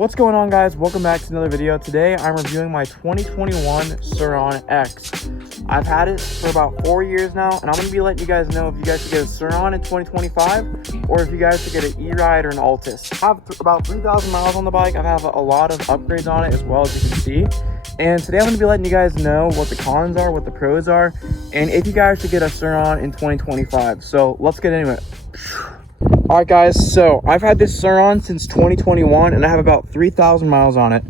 What's going on, guys? Welcome back to another video. Today I'm reviewing my 2021 Suron X. I've had it for about 4 years now, and I'm going to be letting you guys know if you guys should get a Suron in 2025 or if you guys should get an E-Ride or an Altis. I have about 3,000 miles on the bike. I have a lot of upgrades on it as well, as you can see. And today I'm going to be letting you guys know what the cons are, what the pros are, and if you guys should get a Suron in 2025. So let's get into it. Alright guys, so I've had this Suron since 2021 and I have about 3,000 miles on it.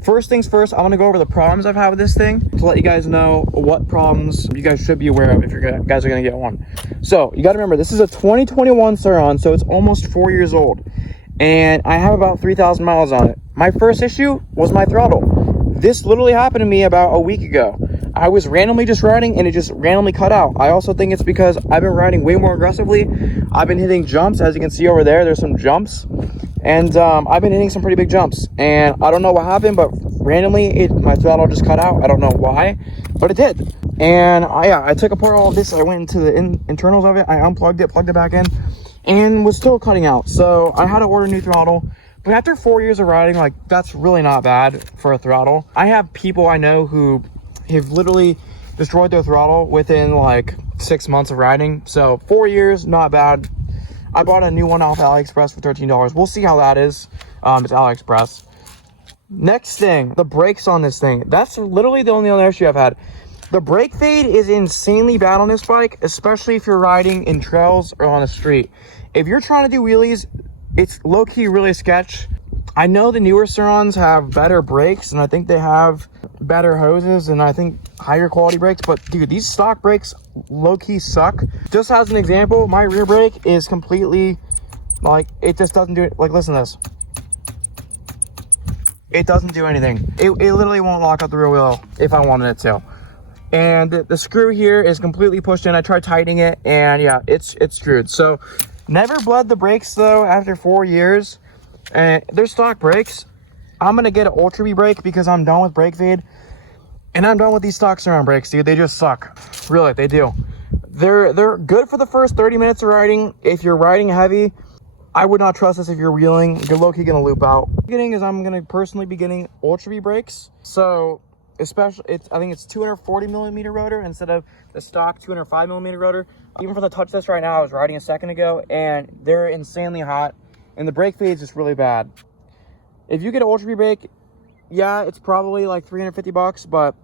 First things first, I want to go over the problems I've had with this thing to let you guys know what problems you guys should be aware of if you guys are going to get one. So you got to remember, this is a 2021 Suron, so it's almost 4 years old. And I have about 3,000 miles on it. My first issue was my throttle. This literally happened to me about a week ago. I was randomly just riding and it just randomly cut out. I also think it's because I've been riding way more aggressively. I've been hitting jumps. As you can see over there, there's some jumps. And I've been hitting some pretty big jumps. And I don't know what happened, but randomly my throttle just cut out. I don't know why, but it did. And I took apart all of this. I went into the internals of it. I unplugged it, plugged it back in, and was still cutting out. So I had to order a new throttle. But after 4 years of riding, like, that's really not bad for a throttle. I have people I know who have literally destroyed their throttle within like 6 months of riding. So 4 years, not bad. I bought a new one off AliExpress for $13. We'll see how that is. It's AliExpress. Next thing, the brakes on this thing. That's literally the only other issue I've had. The brake fade is insanely bad on this bike, especially if you're riding in trails or on the street. If you're trying to do wheelies, it's low-key really sketch. I know the newer Surons have better brakes, and I think they have better hoses, and I think higher quality brakes, but dude, these stock brakes low-key suck. Just as an example, my rear brake is completely, like, it just doesn't do it. Like, listen to this. It doesn't do anything. It literally won't lock up the rear wheel if I wanted it to. And the screw here is completely pushed in. I tried tightening it, and yeah, it's screwed. So never bled the brakes though after 4 years. And they're stock brakes. I'm gonna get an Ultra B brake because I'm done with brake fade, and I'm done with these stock Suron brakes, dude. They just suck. Really, they do. They're good for the first 30 minutes of riding. If you're riding heavy, I would not trust this if you're wheeling. You're low-key gonna loop out. I'm gonna personally be getting Ultra B brakes. So especially, I think it's 240 millimeter rotor instead of the stock 205 millimeter rotor. Even for the touch test right now, I was riding a second ago, and they're insanely hot. And the brake fade is just really bad. If you get an Ultra B brake, yeah, it's probably like $350, but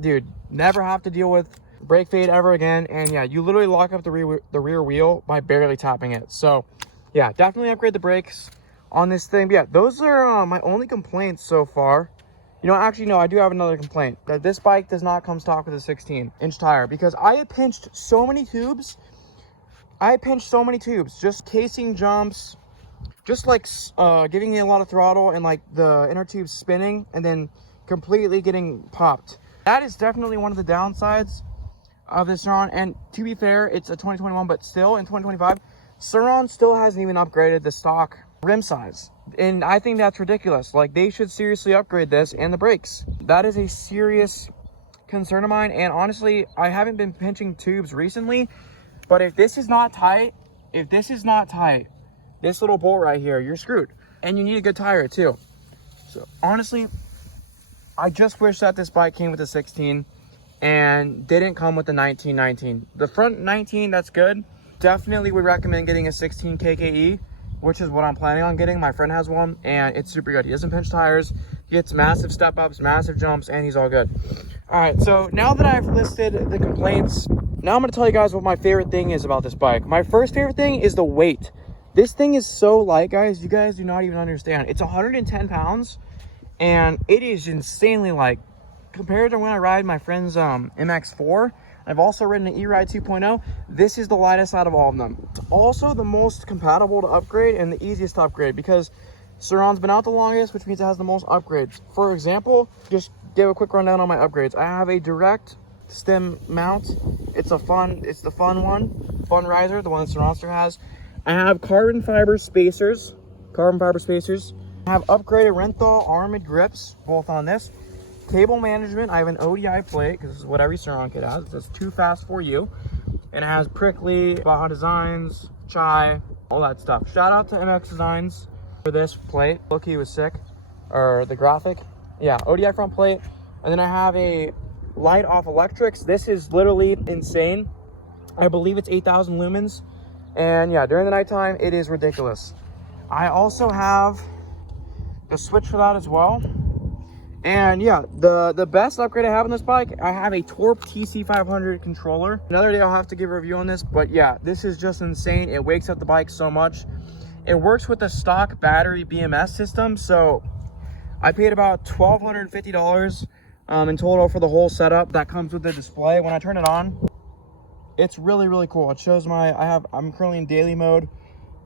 dude, never have to deal with brake fade ever again. And yeah, you literally lock up the rear wheel by barely tapping it. So yeah, definitely upgrade the brakes on this thing. But yeah, those are my only complaints so far. You know, actually, no, I do have another complaint. That this bike does not come stock with a 16-inch tire, because I have pinched so many tubes. Just casing jumps, just like giving it a lot of throttle and like the inner tube spinning and then completely getting popped. That is definitely one of the downsides of this Suron. And to be fair, it's a 2021, but still in 2025, Suron still hasn't even upgraded the stock rim size. And I think that's ridiculous. Like, they should seriously upgrade this and the brakes. That is a serious concern of mine. And honestly, I haven't been pinching tubes recently, but if this is not tight, this little bolt right here, you're screwed. And you need a good tire too. So honestly, I just wish that this bike came with a 16 and didn't come with the 19. The front 19, that's good. Definitely would recommend getting a 16 KKE, which is what I'm planning on getting. My friend has one and it's super good. He doesn't pinch tires, he gets massive step ups, massive jumps, and he's all good. All right, so now that I've listed the complaints, now I'm gonna tell you guys what my favorite thing is about this bike. My first favorite thing is the weight. This thing is so light, guys. You guys do not even understand. It's 110 pounds, and it is insanely light. Compared to when I ride my friend's MX-4, I've also ridden an E-Ride 2.0. This is the lightest out of all of them. It's also the most compatible to upgrade and the easiest to upgrade because Suron's been out the longest, which means it has the most upgrades. For example, just give a quick rundown on my upgrades. I have a direct stem mount. It's the fun one, Fun Riser, the one that Suron has. I have carbon fiber spacers. I have upgraded Renthal armored grips, both on this. Cable management, I have an ODI plate, because this is what every Suron kit has. It says too fast for you. And it has Prickly, Baja Designs, Chai, all that stuff. Shout out to MX Designs for this plate. Look, he was sick. or the graphic. Yeah, ODI front plate. And then I have a light off electrics. This is literally insane. I believe it's 8,000 lumens. And yeah, during the nighttime, it is ridiculous. I also have the switch for that as well. And yeah, the best upgrade I have on this bike, I have a Torp TC500 controller. Another day I'll have to give a review on this, but yeah, this is just insane. It wakes up the bike so much. It works with the stock battery BMS system. So I paid about $1,250 in total for the whole setup that comes with the display. When I turn it on, it's really, really cool. It shows I'm currently in daily mode.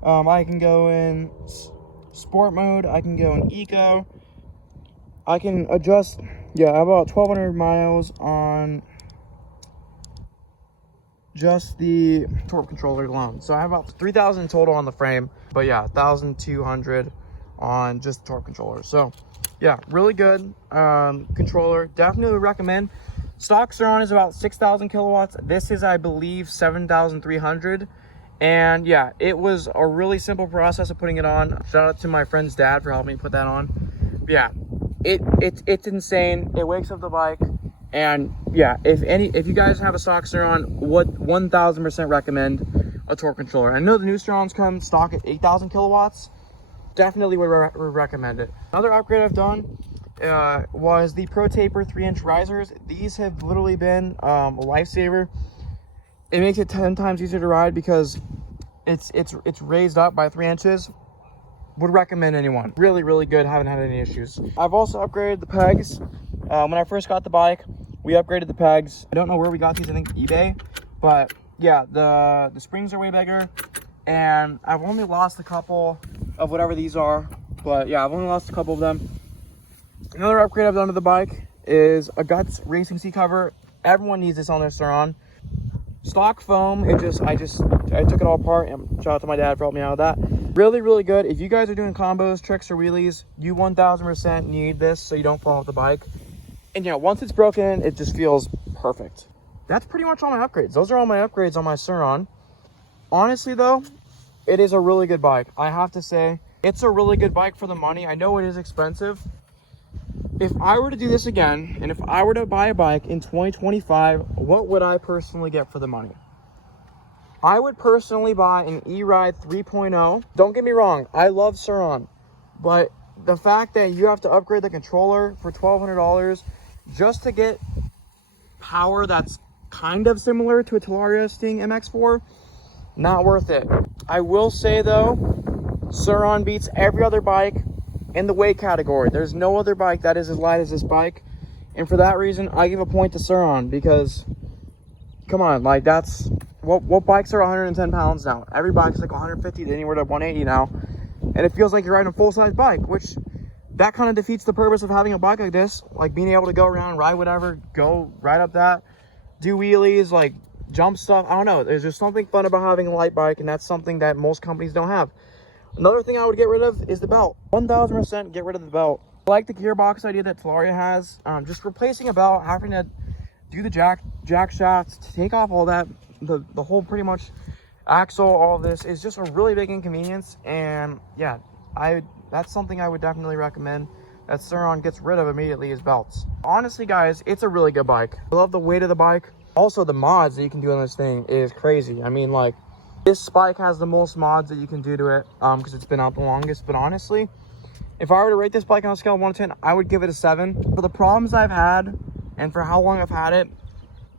I can go in sport mode. I can go in eco. I can adjust, yeah, about 1,200 miles on just the Torp controller alone. So I have about 3,000 total on the frame, but yeah, 1,200 on just the Torp controller. So yeah, really good controller. Definitely recommend. Stock Suron is about 6,000 kilowatts. This is, I believe, 7,300. And yeah, it was a really simple process of putting it on. Shout out to my friend's dad for helping me put that on. But yeah, it's insane. It wakes up the bike. And yeah, if you guys have a stock Suron, would 1,000% recommend a Torp controller. I know the new Surons come stock at 8,000 kilowatts. Definitely would recommend it. Another upgrade I've done was the Pro Taper 3-inch risers. These have literally been a lifesaver. It makes it 10 times easier to ride because it's raised up by 3 inches. Would recommend anyone. Really, really good. Haven't had any issues. I've also upgraded the pegs. When I first got the bike, we upgraded the pegs. I don't know where we got these. I think eBay. But yeah, the springs are way bigger. And I've only lost a couple of whatever these are. But yeah, I've only lost a couple of them. Another upgrade I've done to the bike is a Guts racing seat cover. Everyone needs this on their Suron. Stock foam, I took it all apart, and shout out to my dad for helping me out with that. Really, really good. If you guys are doing combos, tricks, or wheelies, you 1,000% need this so you don't fall off the bike. And yeah, once it's broken, it just feels perfect. That's pretty much all my upgrades. Those are all my upgrades on my Suron. Honestly though, it is a really good bike. I have to say, it's a really good bike for the money. I know it is expensive. If I were to do this again, and if I were to buy a bike in 2025, what would I personally get for the money? I would personally buy an E-Ride 3.0. Don't get me wrong, I love Suron, but the fact that you have to upgrade the controller for $1,200 just to get power that's kind of similar to a Talaria Sting MX-4, not worth it. I will say though, Suron beats every other bike in the weight category. There's no other bike that is as light as this bike, and for that reason I give a point to Suron, because come on, like, that's what bikes are 110 pounds now. Every bike's like 150 to anywhere to 180 now, and it feels like you're riding a full-size bike, which that kind of defeats the purpose of having a bike like this, like being able to go around, ride whatever, go ride up that, do wheelies, like jump stuff. I don't know, there's just something fun about having a light bike, and that's something that most companies don't have. Another thing I would get rid of is the belt. 1,000% get rid of the belt. I like the gearbox idea that Talaria has. Just replacing a belt, having to do the jack shafts, to take off all that, the whole pretty much axle, all of this is just a really big inconvenience. And yeah, that's something I would definitely recommend that Suron gets rid of immediately, is belts. Honestly guys, it's a really good bike. I love the weight of the bike. Also the mods that you can do on this thing is crazy. I mean, like, this bike has the most mods that you can do to it because it's been out the longest. But honestly, if I were to rate this bike on a scale of 1 to 10, I would give it a 7. For the problems I've had and for how long I've had it,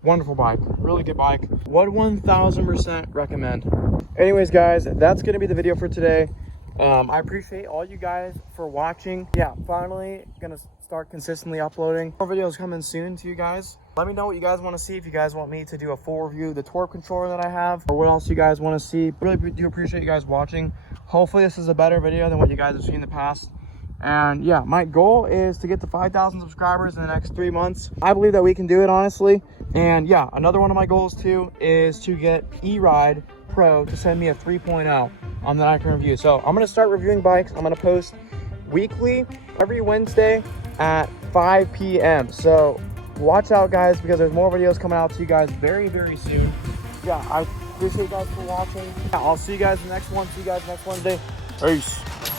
wonderful bike, really good bike. Would 1,000% recommend. Anyways guys, that's gonna be the video for today. I appreciate all you guys for watching. Yeah, finally gonna start consistently uploading. More videos coming soon to you guys. Let me know what you guys want to see. If you guys want me to do a full review of the Torp controller that I have, or what else you guys want to see. Really do appreciate you guys watching. Hopefully this is a better video than what you guys have seen in the past. And yeah, my goal is to get to 5,000 subscribers in the next 3 months. I believe that we can do it, honestly. And yeah, another one of my goals too is to get Eridepro to send me a 3.0 on that I can review. So I'm gonna start reviewing bikes. I'm gonna post weekly every Wednesday at 5 p.m. So watch out guys, because there's more videos coming out to you guys very, very soon. Yeah, I appreciate you guys for watching. Yeah, I'll see you guys in the next one. See you guys next Wednesday. Peace.